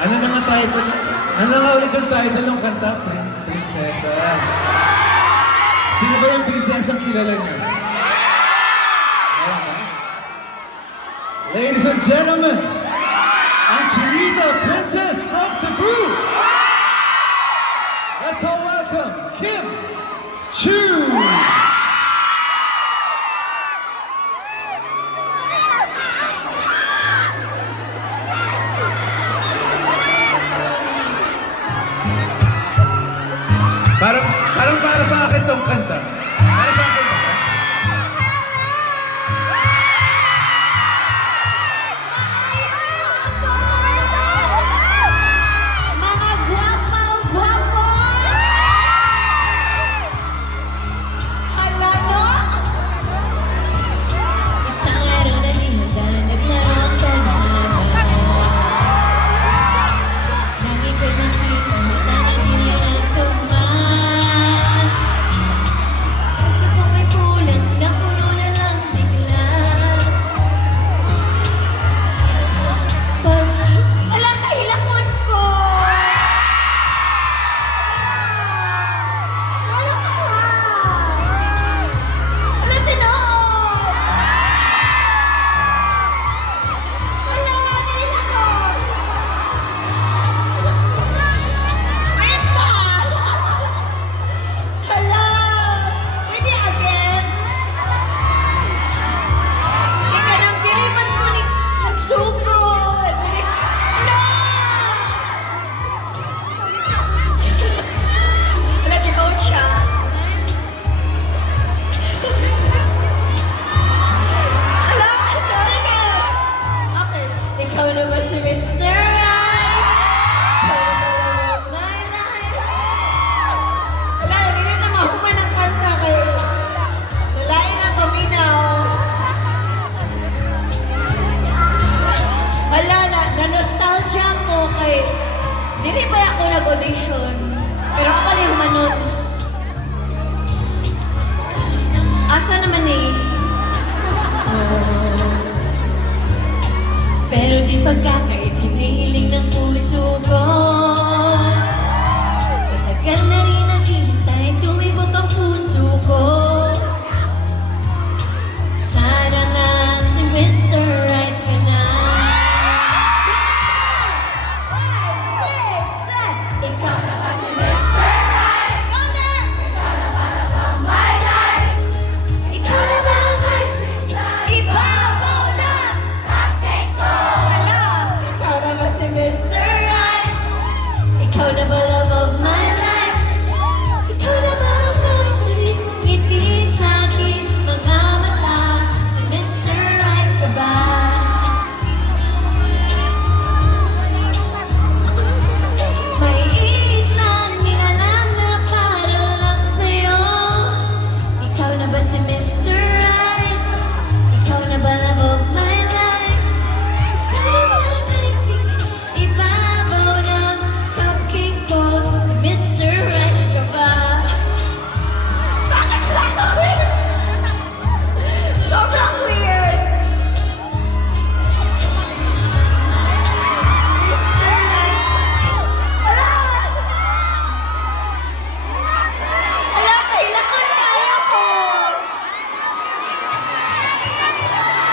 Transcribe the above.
Ano na nga title? Ano na nga ulit yung title ng kanta? Prinsesa. Sino ba yung prinsesa kilala niyo? Ladies and gentlemen, ang Chinita Princess from Cebu. Let's all welcome Kim Chu. Parang para sa akin tong kanta. Para sa akin ba? Mga gwapo-gwapo! Hala, no? Isang araw na nihanda, naglaro ang tadhana. Nang ito'y makita, mata na nilirang tuman. Kaso kung may kulang, napuno na lang bigla. Alam, kahilakon ko! Wala ka ha! Wala tinood! Wala, nahilakon! Wait lang! Hala! Pwede again? Ika nang diriman ko ni nagsugod! Hala! Wala, tinood siya. Hala! Sorry ka! Okay. Ikaw na ba si Mr. Right? Ikaw na ba love of my life? Wala, hindi na mahuman ang kanta kayo. Lalain na paminaw. Wala na-nostalgia ko kay... Dili ba ako nag-audition? Pero ako rin humanod. Asa naman eh? Pero di pagkakait, hinihiling ng puso.